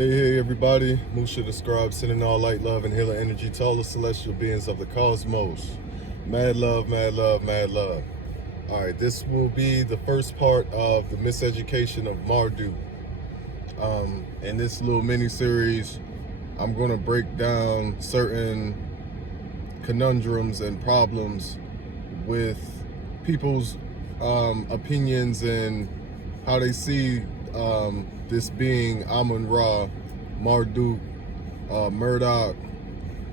Hey everybody, Musha the Scribe, sending all light, love, and healing energy to all the celestial beings of the cosmos. Mad love, mad love, mad love. Alright, this will be the first part of the Miseducation of Marduk. In this little mini-series, I'm going to break down certain conundrums and problems with people's opinions and how they see this being AmunRa, Marduk, Murdoch,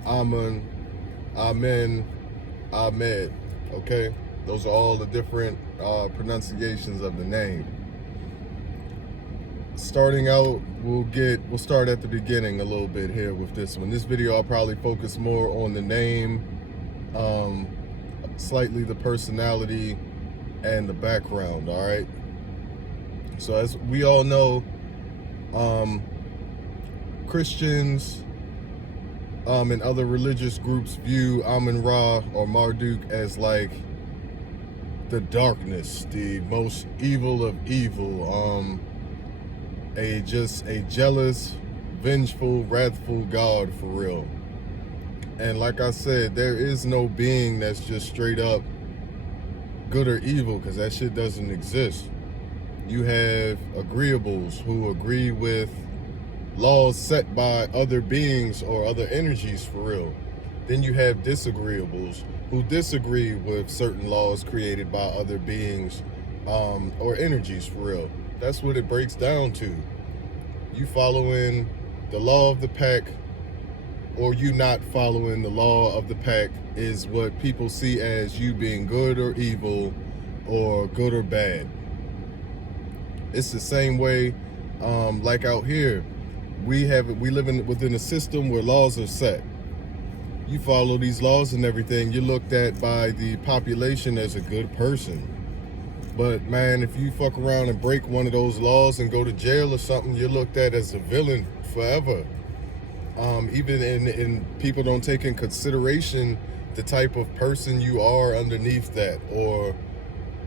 Amun, Amen, Ahmed. Okay, those are all the different pronunciations of the name. Starting out, we'll start at the beginning a little bit here with this one. This video I'll probably focus more on the name, slightly the personality, and the background. All right. So as we all know, Christians and other religious groups view AmunRa or Marduk as like the darkness, the most evil of evil, a jealous, vengeful, wrathful god for real. And like I said, there is no being that's just straight up good or evil, because that shit doesn't exist. You have agreeables who agree with laws set by other beings or other energies for real. Then you have disagreeables who disagree with certain laws created by other beings or energies for real. That's what it breaks down to. You following the law of the pack or you not following the law of the pack is what people see as you being good or evil or good or bad. It's the same way like out here. We live within a system where laws are set. You follow these laws and everything, you're looked at by the population as a good person. But man, if you fuck around and break one of those laws and go to jail or something, you're looked at as a villain forever. Even in people don't take in consideration the type of person you are underneath that, or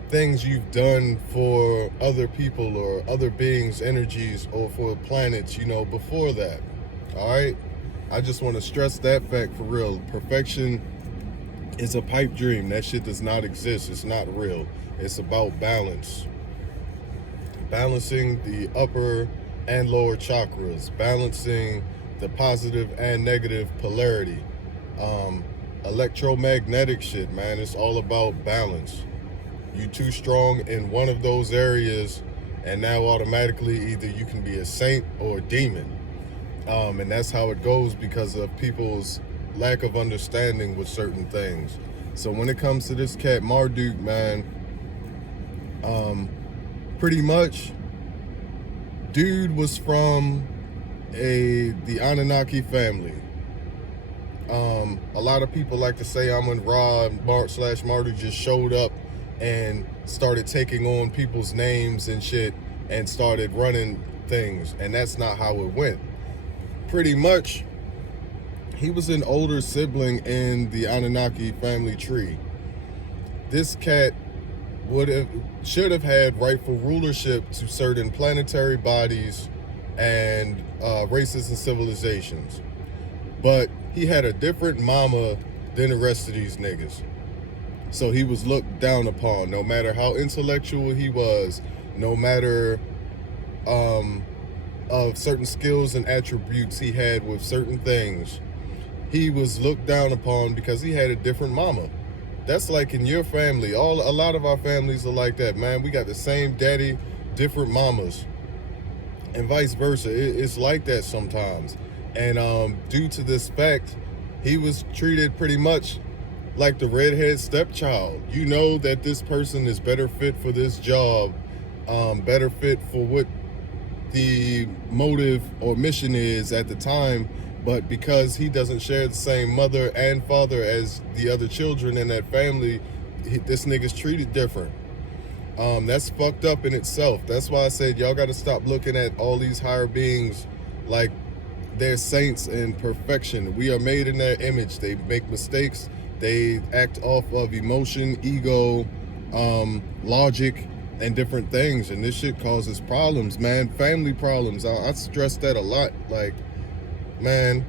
things you've done for other people or other beings, energies, or for planets, you know, before that. All right, I just want to stress that fact for real. Perfection is a pipe dream. That shit does not exist. It's not real. It's about balance, balancing the upper and lower chakras, balancing the positive and negative polarity. Electromagnetic shit, man. It's all about balance. You too strong in one of those areas, and now automatically either you can be a saint or a demon. And that's how it goes because of people's lack of understanding with certain things. So when it comes to this cat Marduk, man, pretty much dude was from the Anunnaki family. A lot of people like to say AmunRa / Marduk just showed up and started taking on people's names and shit and started running things, and that's not how it went. Pretty much, he was an older sibling in the Anunnaki family tree. This cat should have had rightful rulership to certain planetary bodies and races and civilizations, but he had a different mama than the rest of these niggas. So he was looked down upon, no matter how intellectual he was, no matter of certain skills and attributes he had with certain things. He was looked down upon because he had a different mama. That's like in your family. A lot of our families are like that, man. We got the same daddy, different mamas, and vice versa. It's like that sometimes. And due to this fact, he was treated pretty much like the redhead stepchild. You know that this person is better fit for this job, better fit for what the motive or mission is at the time, but because he doesn't share the same mother and father as the other children in that family, this nigga's treated different. That's fucked up in itself. That's why I said y'all got to stop looking at all these higher beings like they're saints in perfection. We are made in their image. They make mistakes. They act off of emotion, ego, logic, and different things, and this shit causes problems, man. Family problems. I stress that a lot. Like, man,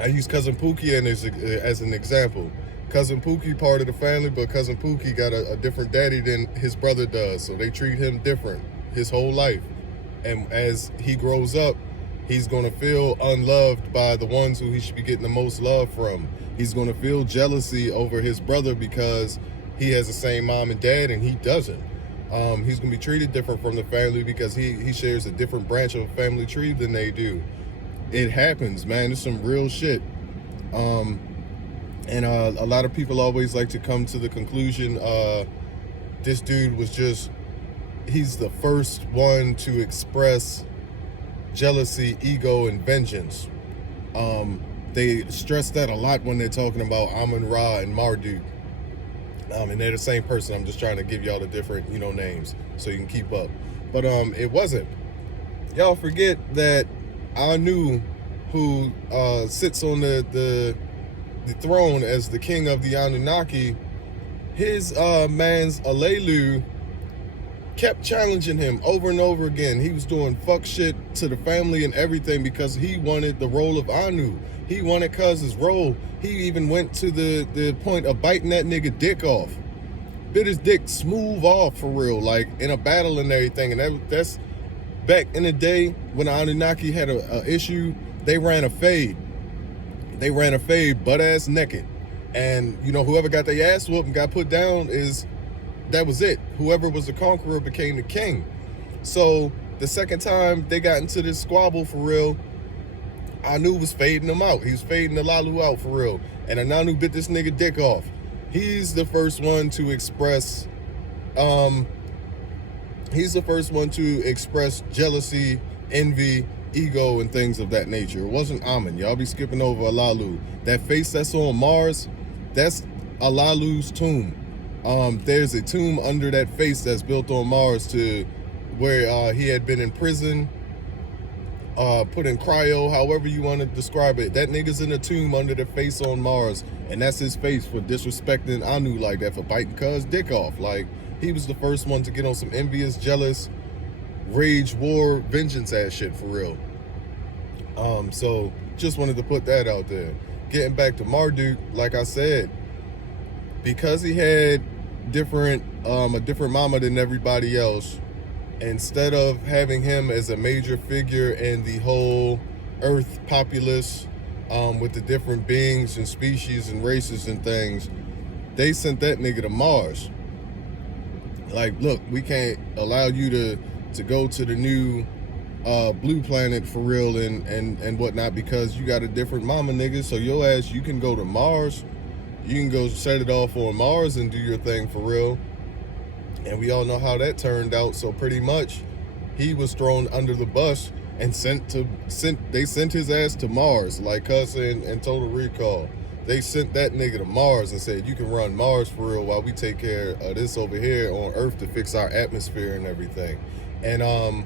I use Cousin Pookie as an example. Cousin Pookie part of the family, but Cousin Pookie got a different daddy than his brother does, so they treat him different his whole life. And as he grows up, he's gonna feel unloved by the ones who he should be getting the most love from. He's gonna feel jealousy over his brother because he has the same mom and dad and he doesn't. He's gonna be treated different from the family because he shares a different branch of a family tree than they do. It happens, man. It's some real shit. And a lot of people always like to come to the conclusion, this dude was he's the first one to express jealousy, ego, and vengeance. They stress that a lot when they're talking about AmunRa and Marduk. And they're the same person. I'm just trying to give y'all the different, names so you can keep up. But it wasn't. Y'all forget that Anu, who sits on the throne as the king of the Anunnaki, his man's Alelu kept challenging him over and over again. He was doing fuck shit to the family and everything because he wanted the role of Anu. He wanted Cuz's role. He even went to the point of biting that nigga dick off. Bit his dick smooth off for real, like in a battle and everything. And that's back in the day when the Anunnaki had a issue. They ran a fade. They ran a fade butt ass naked. And whoever got their ass whooped and got put down that was it. Whoever was the conqueror became the king. So the second time they got into this squabble for real, Anu was fading him out. He was fading the Lalu out for real. And Anu bit this nigga dick off. He's the first one to express jealousy, envy, ego, and things of that nature. It wasn't Amun. Y'all be skipping over Alalu. That face that's on Mars, that's Alalu's tomb. There's a tomb under that face that's built on Mars to where he had been in prison, put in cryo, however you want to describe it. That nigga's in a tomb under the face on Mars, and that's his face for disrespecting Anu like that, for biting Cuz dick off. Like, he was the first one to get on some envious, jealous, rage, war, vengeance ass shit for real. So just wanted to put that out there. Getting back to Marduk, like I said, because he had a different mama than everybody else, instead of having him as a major figure in the whole Earth populace, with the different beings and species and races and things, they sent that nigga to Mars. Like, look, we can't allow you to go to the new blue planet for real and whatnot because you got a different mama, nigga. So your ass, you can go to Mars. You can go set it off on Mars and do your thing for real. And we all know how that turned out. So pretty much he was thrown under the bus and they sent his ass to Mars, like Cuss and Total Recall. They sent that nigga to Mars and said, you can run Mars for real while we take care of this over here on Earth to fix our atmosphere and everything. And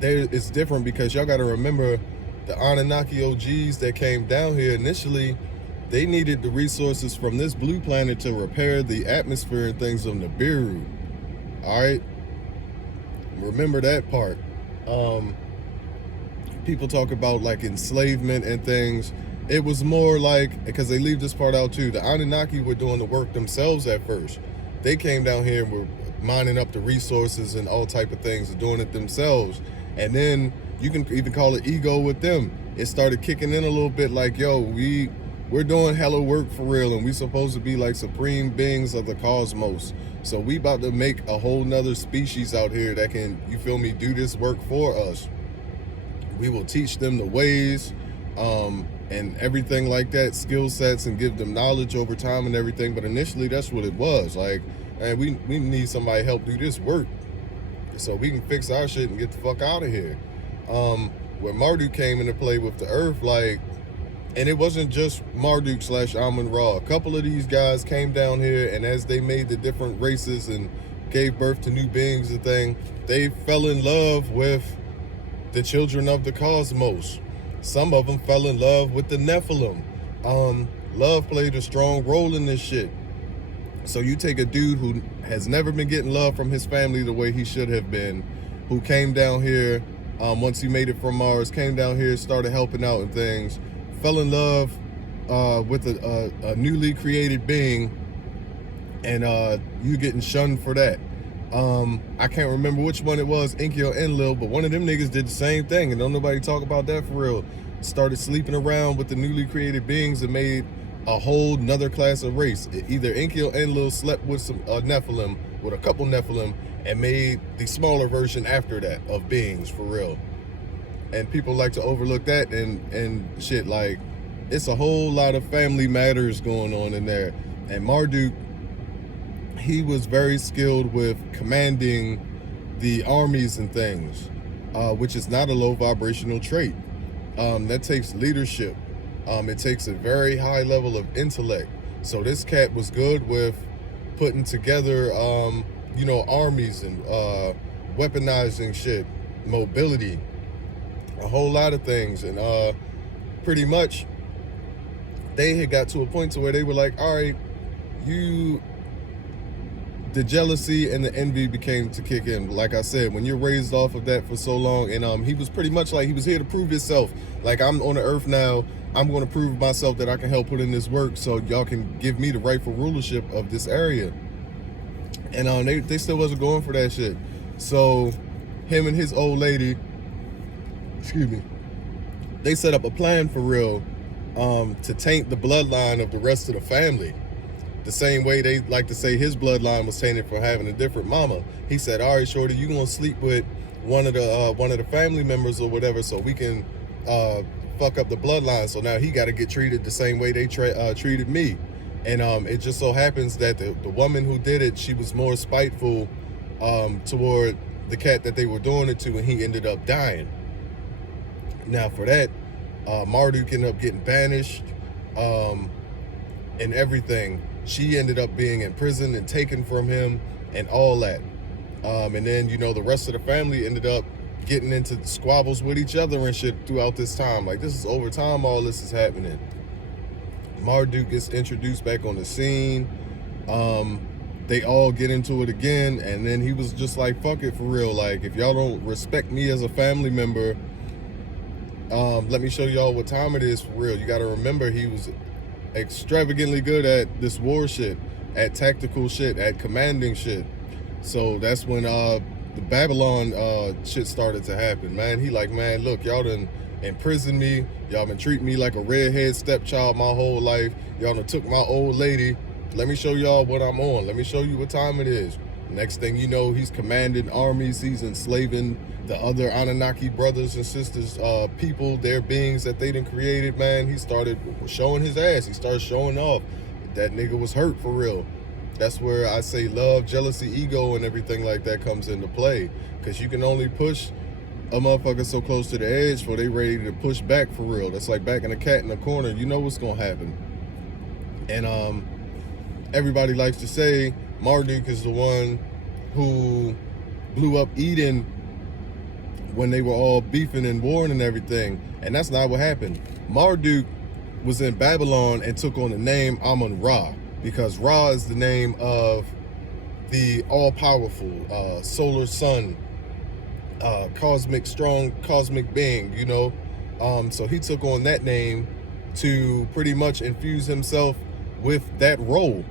it's different because y'all got to remember the Anunnaki OGs that came down here initially, they needed the resources from this blue planet to repair the atmosphere and things on Nibiru. All right, remember that part. People talk about like enslavement and things. It was more like, because they leave this part out too, the Anunnaki were doing the work themselves at first. They came down here and were mining up the resources and all type of things and doing it themselves. And then you can even call it ego with them. It started kicking in a little bit like, yo, we're doing hella work for real and we supposed to be like supreme beings of the cosmos. So we about to make a whole nother species out here that can, you feel me, do this work for us. We will teach them the ways and everything like that, skill sets, and give them knowledge over time and everything. But initially that's what it was. Like, man, we need somebody to help do this work so we can fix our shit and get the fuck out of here. When Marduk came into play with the Earth, like, and it wasn't just Marduk / Amun-Ra. A couple of these guys came down here, and as they made the different races and gave birth to new beings and thing, they fell in love with the children of the cosmos. Some of them fell in love with the Nephilim. Love played a strong role in this shit. So you take a dude who has never been getting love from his family the way he should have been, who came down here once he made it from Mars, came down here, started helping out and things, fell in love with a newly created being, and you getting shunned for that. I can't remember which one it was, Inky or Enlil, but one of them niggas did the same thing, and don't nobody talk about that for real. Started sleeping around with the newly created beings and made a whole nother class of race. Either Inky or Enlil slept with some Nephilim, with a couple Nephilim, and made the smaller version after that of beings for real. And people like to overlook that and shit. Like, it's a whole lot of family matters going on in there. And Marduk, he was very skilled with commanding the armies and things, which is not a low vibrational trait. That takes leadership. It takes a very high level of intellect. So this cat was good with putting together, armies and weaponizing shit, mobility, a whole lot of things. And pretty much they had got to a point to where they were like, all right, the jealousy and the envy became to kick in. Like I said, when you're raised off of that for so long, and he was pretty much like, he was here to prove himself. Like, I'm on the earth now, I'm going to prove myself that I can help put in this work so y'all can give me the rightful rulership of this area. And they still wasn't going for that shit. So him and his old lady, excuse me, they set up a plan for real to taint the bloodline of the rest of the family. The same way they like to say his bloodline was tainted for having a different mama. He said, all right, shorty, you gonna sleep with one of the family members or whatever, so we can fuck up the bloodline. So now he got to get treated the same way they treated me. And it just so happens that the woman who did it, she was more spiteful toward the cat that they were doing it to, and he ended up dying. Now for that, Marduk ended up getting banished and everything. She ended up being in prison and taken from him and all that. And then, the rest of the family ended up getting into squabbles with each other and shit throughout this time. Like, this is over time all this is happening. Marduk gets introduced back on the scene. They all get into it again, and then he was just like, fuck it, for real. Like, if y'all don't respect me as a family member, let me show y'all what time it is for real. You got to remember, he was extravagantly good at this war shit, at tactical shit, at commanding shit. So that's when the Babylon shit started to happen, man. He like, man, look, y'all done imprisoned me. Y'all been treating me like a redhead stepchild my whole life. Y'all done took my old lady. Let me show y'all what I'm on. Let me show you what time it is. Next thing you know, he's commanding armies. He's enslaving the other Anunnaki brothers and sisters, people, their beings that they done created, man. He started showing his ass. He started showing off. That nigga was hurt for real. That's where I say love, jealousy, ego, and everything like that comes into play. Because you can only push a motherfucker so close to the edge before they ready to push back for real. That's like backing a cat in a corner. You know what's going to happen. And everybody likes to say Marduk is the one who blew up Eden when they were all beefing and warring and everything. And that's not what happened. Marduk was in Babylon and took on the name AmunRa, because Ra is the name of the all-powerful solar sun, strong cosmic being, so he took on that name to pretty much infuse himself with that role.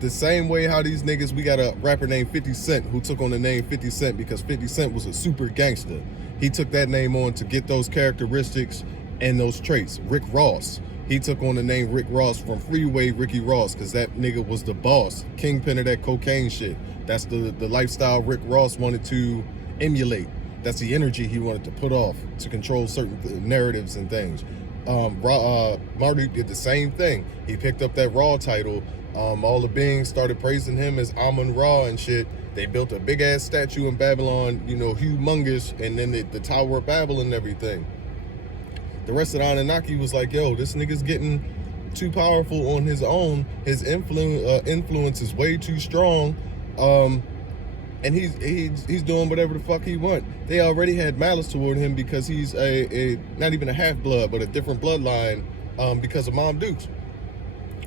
The same way how these niggas, we got a rapper named 50 Cent who took on the name 50 Cent because 50 Cent was a super gangster. He took that name on to get those characteristics and those traits. Rick Ross, he took on the name Rick Ross from Freeway Ricky Ross, because that nigga was the boss, kingpin of that cocaine shit. That's the lifestyle Rick Ross wanted to emulate. That's the energy he wanted to put off to control certain narratives and things. Marduk did the same thing. He picked up that Ra title. All the beings started praising him as Amun-Ra and shit. They built a big ass statue in Babylon, humongous, and then the Tower of Babel and everything. The rest of the Anunnaki was like, yo, this nigga's getting too powerful on his own. His influence is way too strong. And he's doing whatever the fuck he want. They already had malice toward him because he's a not even a half blood, but a different bloodline because of Mom Dukes.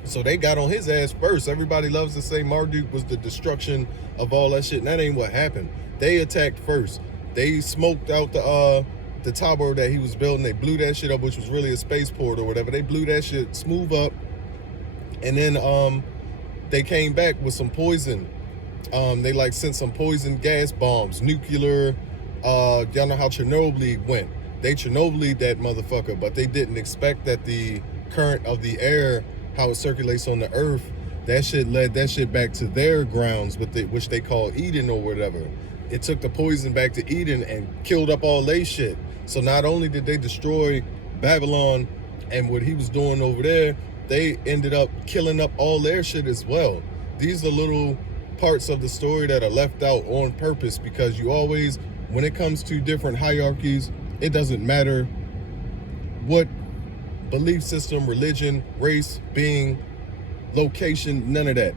So they got on his ass first. Everybody loves to say Marduk was the destruction of all that shit, and that ain't what happened. They attacked first. They smoked out the tower that he was building. They blew that shit up, which was really a spaceport or whatever. They blew that shit smooth up, and then they came back with some poison. They like sent some poison gas bombs, nuclear. Y'all know how Chernobyl went. They Chernobyl that motherfucker, but they didn't expect that the current of the air, how it circulates on the earth, that shit led that shit back to their grounds, which they call Eden or whatever. It took the poison back to Eden and killed up all they shit. So not only did they destroy Babylon and what he was doing over there, they ended up killing up all their shit as well. These are little parts of the story that are left out on purpose, because you always, when it comes to different hierarchies, it doesn't matter what belief system, religion, race, being, location, none of that.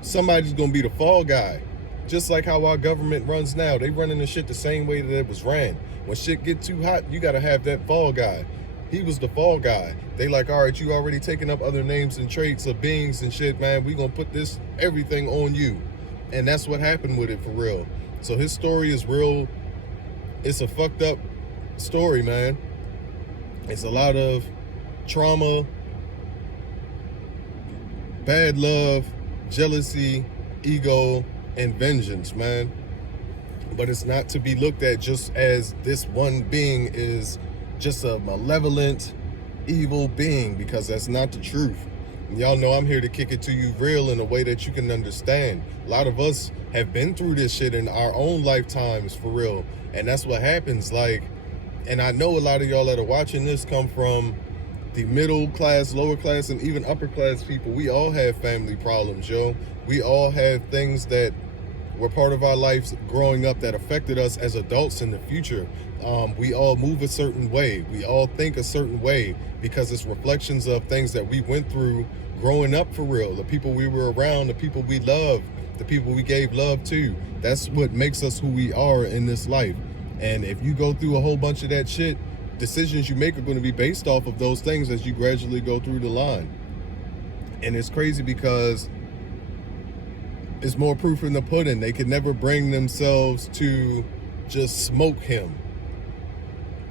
Somebody's gonna be the fall guy. Just like how our government runs now. They running the shit the same way that it was ran. When shit get too hot, you gotta have that fall guy. He was the fall guy. They like, all right, you already taking up other names and traits of beings and shit, man. We gonna put this everything on you. And that's what happened with it for real. So his story is real. It's a fucked up story, man. It's a lot of trauma, bad love, jealousy, ego, and vengeance, man. But it's not to be looked at just as this one being is just a malevolent, evil being, because that's not the truth. And y'all know I'm here to kick it to you real in a way that you can understand. A lot of us have been through this shit in our own lifetimes for real. And that's what happens. Like, and I know a lot of y'all that are watching this come from the middle class, lower class, and even upper class people. We all have family problems, yo. We all have things that were part of our lives growing up that affected us as adults in the future. We all move a certain way. We all think a certain way because it's reflections of things that we went through growing up for real. The people we were around, the people we loved, the people we gave love to. That's what makes us who we are in this life. And if you go through a whole bunch of that shit, decisions you make are going to be based off of those things as you gradually go through the line. And it's crazy because it's more proof in the pudding. They could never bring themselves to just smoke him,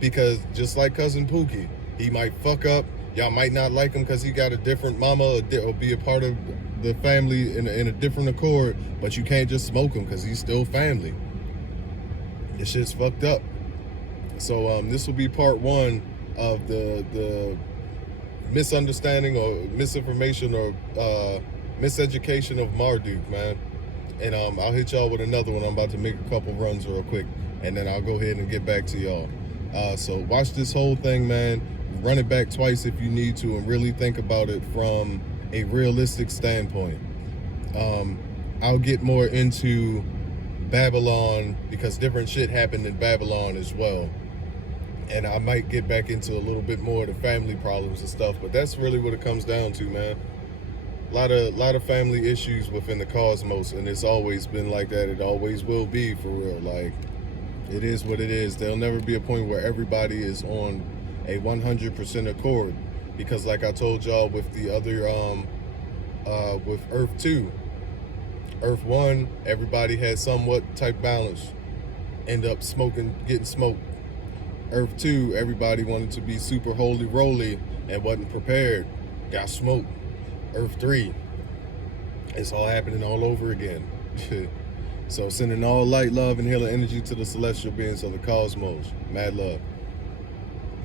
because just like Cousin Pookie, he might fuck up. Y'all might not like him because he got a different mama or be a part of the family in a different accord, but you can't just smoke him because he's still family. This shit's fucked up. So this will be part one of the misunderstanding or misinformation or miseducation of Marduk, man. And I'll hit y'all with another one. I'm about to make a couple runs real quick, and then I'll go ahead and get back to y'all. So watch this whole thing, man. Run it back twice if you need to, and really think about it from a realistic standpoint. I'll get more into Babylon because different shit happened in Babylon as well. And I might get back into a little bit more of the family problems and stuff, but that's really what it comes down to, man. A lot of family issues within the cosmos, and it's always been like that. It always will be, for real. Like, it is what it is. There'll never be a point where everybody is on a 100% accord, because like I told y'all with the other with Earth 2, Earth 1, everybody had somewhat type balance, end up getting smoked. Earth 2, everybody wanted to be super holy roly and wasn't prepared, got smoked. Earth 3, it's all happening all over again. So sending all light, love, and healing energy to the celestial beings of the cosmos. Mad love.